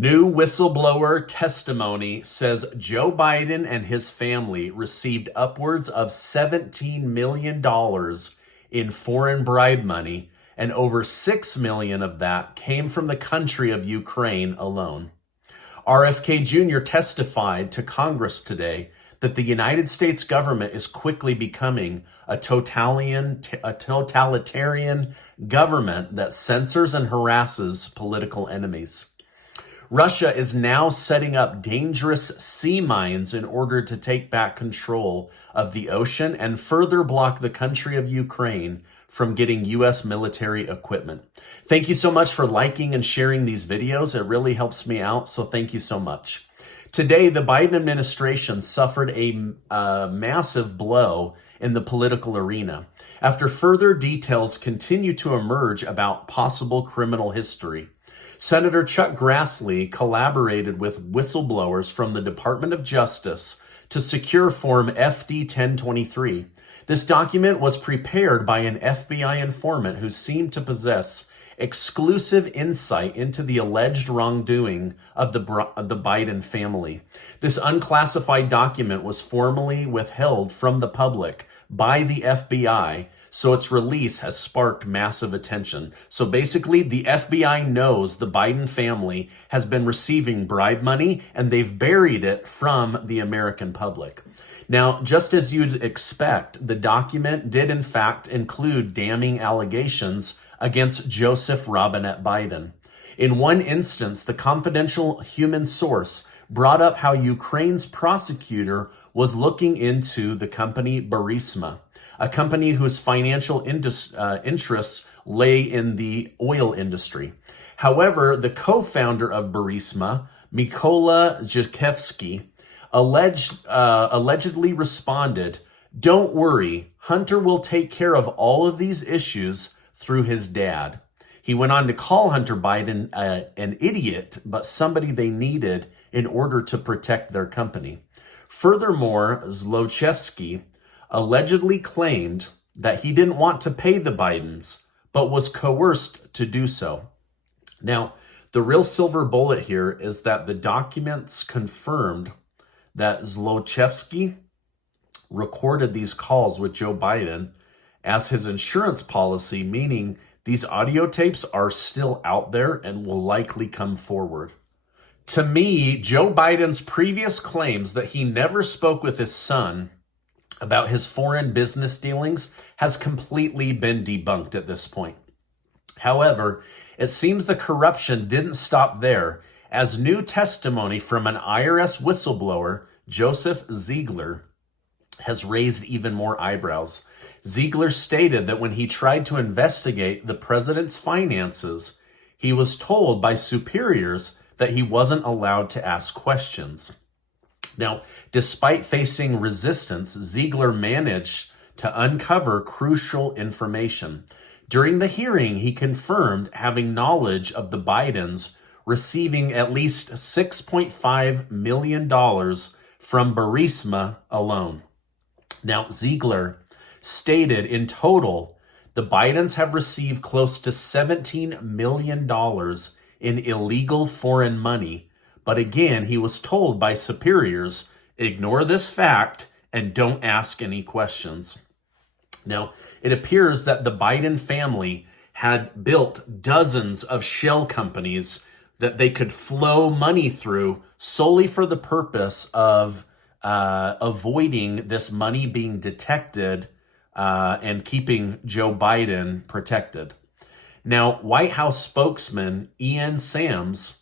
New whistleblower testimony says Joe Biden and his family received upwards of $17 million in foreign bribe money, and over $6 million of that came from the country of Ukraine alone. RFK Jr. testified to Congress today that the United States government is quickly becoming a totalitarian government that censors and harasses political enemies. Russia is now setting up dangerous sea mines in order to take back control of the ocean and further block the country of Ukraine from getting U.S. military equipment. Thank you so much for liking and sharing these videos. It really helps me out, so thank you so much. Today, the Biden administration suffered a massive blow in the political arena after further details continue to emerge about possible criminal history. Senator Chuck Grassley collaborated with whistleblowers from the Department of Justice to secure Form FD 1023. This document was prepared by an FBI informant who seemed to possess exclusive insight into the alleged wrongdoing of the Biden family. This unclassified document was formally withheld from the public by the FBI, so its release has sparked massive attention. So basically, the FBI knows the Biden family has been receiving bribe money, and they've buried it from the American public. Now, just as you'd expect, the document did in fact include damning allegations against Joseph Robinette Biden. In one instance, the confidential human source brought up how Ukraine's prosecutor was looking into the company Burisma, a company whose financial interests lay in the oil industry. However, the co-founder of Burisma, Mykola Zhukevsky, allegedly responded, "Don't worry, Hunter will take care of all of these issues through his dad." He went on to call Hunter Biden an idiot, but somebody they needed in order to protect their company. Furthermore, Zlochevsky allegedly claimed that he didn't want to pay the Bidens, but was coerced to do so. Now, the real silver bullet here is that the documents confirmed that Zlochevsky recorded these calls with Joe Biden as his insurance policy, meaning these audio tapes are still out there and will likely come forward. To me, Joe Biden's previous claims that he never spoke with his son about his foreign business dealings has completely been debunked at this point. However, it seems the corruption didn't stop there, as new testimony from an IRS whistleblower, Joseph Ziegler, has raised even more eyebrows. Ziegler stated that when he tried to investigate the president's finances, he was told by superiors that he wasn't allowed to ask questions. Now, despite facing resistance, Ziegler managed to uncover crucial information. During the hearing, he confirmed having knowledge of the Bidens receiving at least $6.5 million from Burisma alone. Now, Ziegler stated in total, the Bidens have received close to $17 million in illegal foreign money. But again, he was told by superiors, ignore this fact and don't ask any questions. Now, it appears that the Biden family had built dozens of shell companies that they could flow money through solely for the purpose of avoiding this money being detected and keeping Joe Biden protected. Now, White House spokesman Ian Sams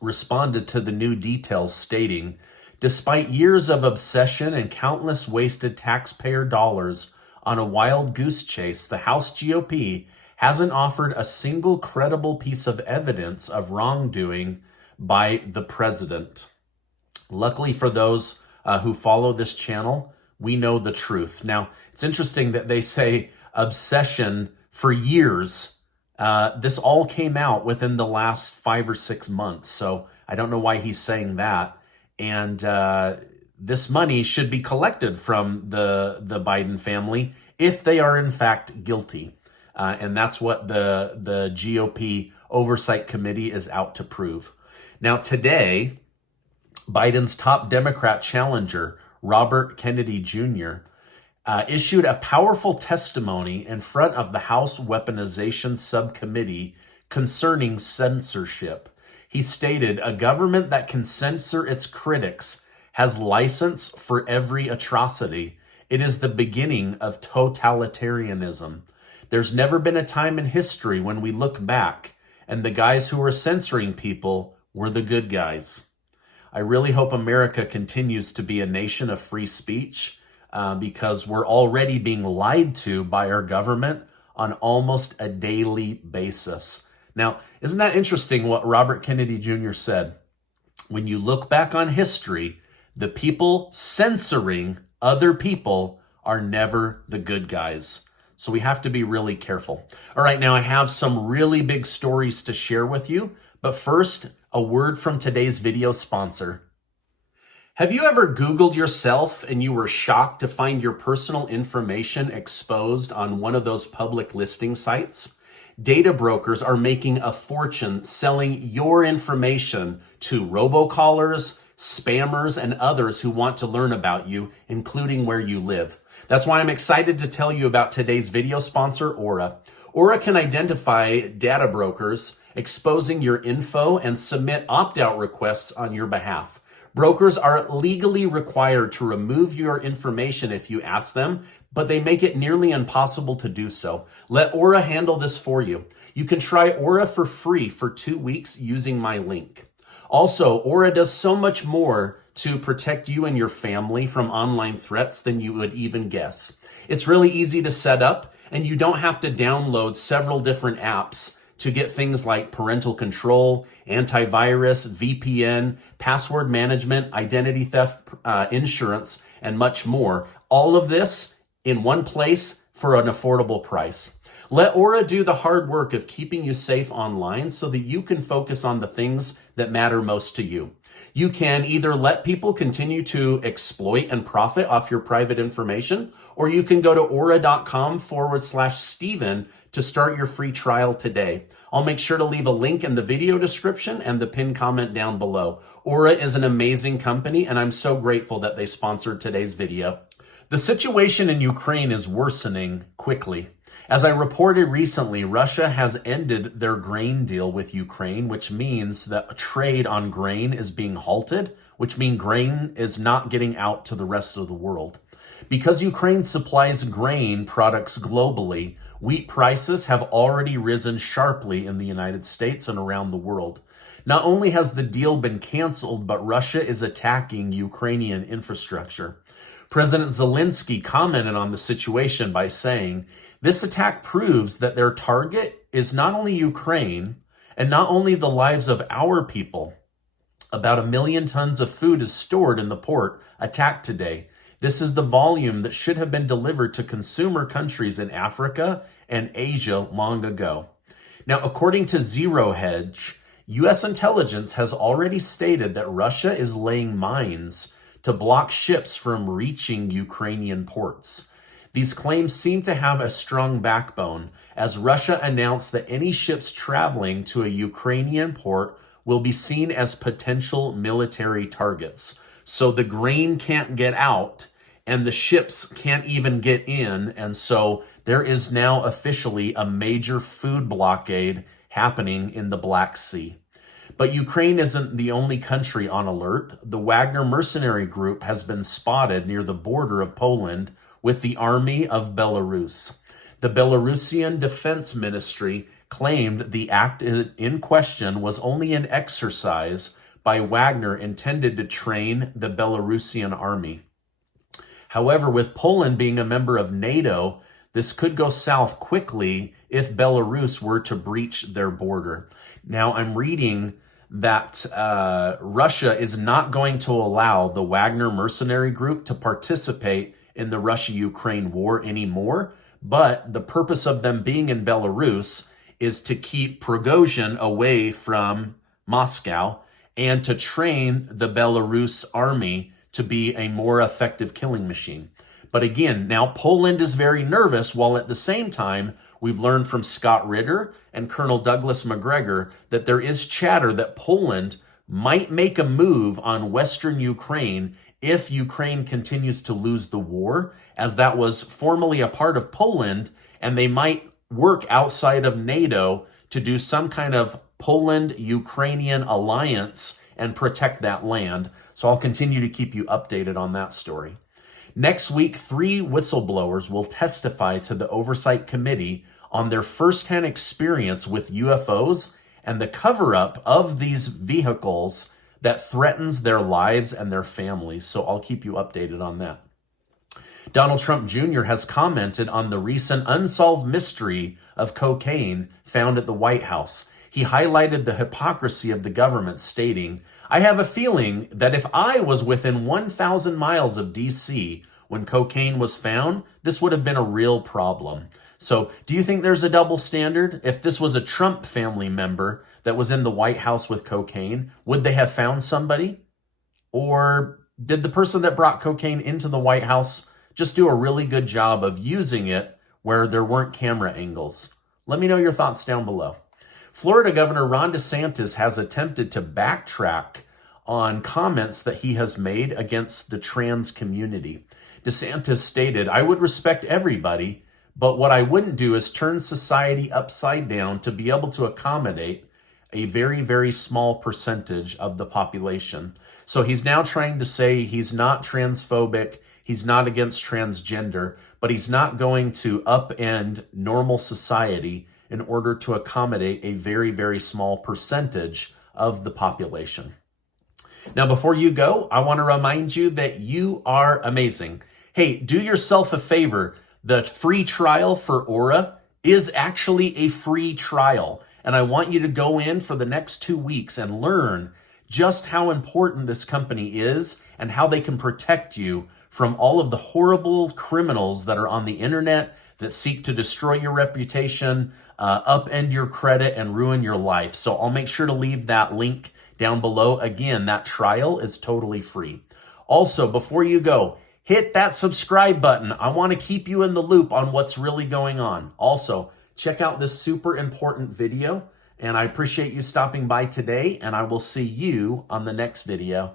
responded to the new details, stating, "Despite years of obsession and countless wasted taxpayer dollars on a wild goose chase, the House GOP hasn't offered a single credible piece of evidence of wrongdoing by the president. Luckily for those who follow this channel, we know the truth." Now, it's interesting that they say obsession for years. This all came out within the last 5 or 6 months, so I don't know why he's saying that. And this money should be collected from the Biden family if they are in fact guilty. And that's what the GOP Oversight Committee is out to prove. Now, today, Biden's top Democrat challenger, Robert Kennedy Jr., issued a powerful testimony in front of the House Weaponization Subcommittee concerning censorship. He stated, "A government that can censor its critics has license for every atrocity. It is the beginning of totalitarianism. There's never been a time in history when we look back and the guys who were censoring people were the good guys." I really hope America continues to be a nation of free speech because we're already being lied to by our government on almost a daily basis. Now, isn't that interesting what Robert Kennedy Jr. said? When you look back on history, the people censoring other people are never the good guys. So we have to be really careful. All right, now I have some really big stories to share with you. But first, a word from today's video sponsor. Have you ever Googled yourself and you were shocked to find your personal information exposed on one of those public listing sites? Data brokers are making a fortune selling your information to robocallers, spammers, and others who want to learn about you, including where you live. That's why I'm excited to tell you about today's video sponsor, Aura. Aura can identify data brokers exposing your info and submit opt-out requests on your behalf. Brokers are legally required to remove your information if you ask them, but they make it nearly impossible to do so. Let Aura handle this for you. You can try Aura for free for 2 weeks using my link. Also, Aura does so much more to protect you and your family from online threats than you would even guess. It's really easy to set up, and you don't have to download several different apps to get things like parental control, antivirus, VPN, password management, identity theft, insurance, and much more. All of this in one place for an affordable price. Let Aura do the hard work of keeping you safe online so that you can focus on the things that matter most to you. You can either let people continue to exploit and profit off your private information, or you can go to aura.com/Steven to start your free trial today. I'll make sure to leave a link in the video description and the pinned comment down below. Aura is an amazing company, and I'm so grateful that they sponsored today's video. The situation in Ukraine is worsening quickly. As I reported recently, Russia has ended their grain deal with Ukraine, which means that trade on grain is being halted, which means grain is not getting out to the rest of the world. Because Ukraine supplies grain products globally, wheat prices have already risen sharply in the United States and around the world. Not only has the deal been canceled, but Russia is attacking Ukrainian infrastructure. President Zelensky commented on the situation by saying, "This attack proves that their target is not only Ukraine and not only the lives of our people. About 1 million tons of food is stored in the port attacked today. This is the volume that should have been delivered to consumer countries in Africa and Asia long ago." Now, according to Zero Hedge, U.S. intelligence has already stated that Russia is laying mines to block ships from reaching Ukrainian ports. These claims seem to have a strong backbone, as Russia announced that any ships traveling to a Ukrainian port will be seen as potential military targets. So the grain can't get out and the ships can't even get in. And so there is now officially a major food blockade happening in the Black Sea. But Ukraine isn't the only country on alert. The Wagner mercenary group has been spotted near the border of Poland with the army of Belarus. The Belarusian Defense Ministry claimed the act in question was only an exercise by Wagner intended to train the Belarusian army. However, with Poland being a member of NATO, this could go south quickly if Belarus were to breach their border. Now, I'm reading that Russia is not going to allow the Wagner mercenary group to participate in the Russia-Ukraine war anymore, but the purpose of them being in Belarus is to keep Prigozhin away from Moscow and to train the Belarus army to be a more effective killing machine. But again, now Poland is very nervous, while at the same time, we've learned from Scott Ritter and Colonel Douglas Macgregor that there is chatter that Poland might make a move on Western Ukraine if Ukraine continues to lose the war, as that was formerly a part of Poland, and they might work outside of NATO to do some kind of Poland-Ukrainian alliance and protect that land. So I'll continue to keep you updated on that story. Next week, 3 whistleblowers will testify to the Oversight Committee on their firsthand experience with UFOs and the cover-up of these vehicles that threatens their lives and their families. So I'll keep you updated on that. Donald Trump Jr. has commented on the recent unsolved mystery of cocaine found at the White House. He highlighted the hypocrisy of the government, stating, "I have a feeling that if I was within 1,000 miles of D.C. when cocaine was found, this would have been a real problem." So do you think there's a double standard? If this was a Trump family member that was in the White House with cocaine, would they have found somebody? Or did the person that brought cocaine into the White House just do a really good job of using it where there weren't camera angles? Let me know your thoughts down below. Florida Governor Ron DeSantis has attempted to backtrack on comments that he has made against the trans community. DeSantis stated, "I would respect everybody, but what I wouldn't do is turn society upside down to be able to accommodate a very, very small percentage of the population." So he's now trying to say he's not transphobic, he's not against transgender, but he's not going to upend normal society in order to accommodate a very, very small percentage of the population. Now, before you go, I want to remind you that you are amazing. Hey, do yourself a favor. The free trial for Aura is actually a free trial. And I want you to go in for the next 2 weeks and learn just how important this company is and how they can protect you from all of the horrible criminals that are on the internet that seek to destroy your reputation, upend your credit, and ruin your life. So I'll make sure to leave that link down below. Again, that trial is totally free. Also, before you go, hit that subscribe button. I want to keep you in the loop on what's really going on. Also, check out this super important video, and I appreciate you stopping by today, and I will see you on the next video.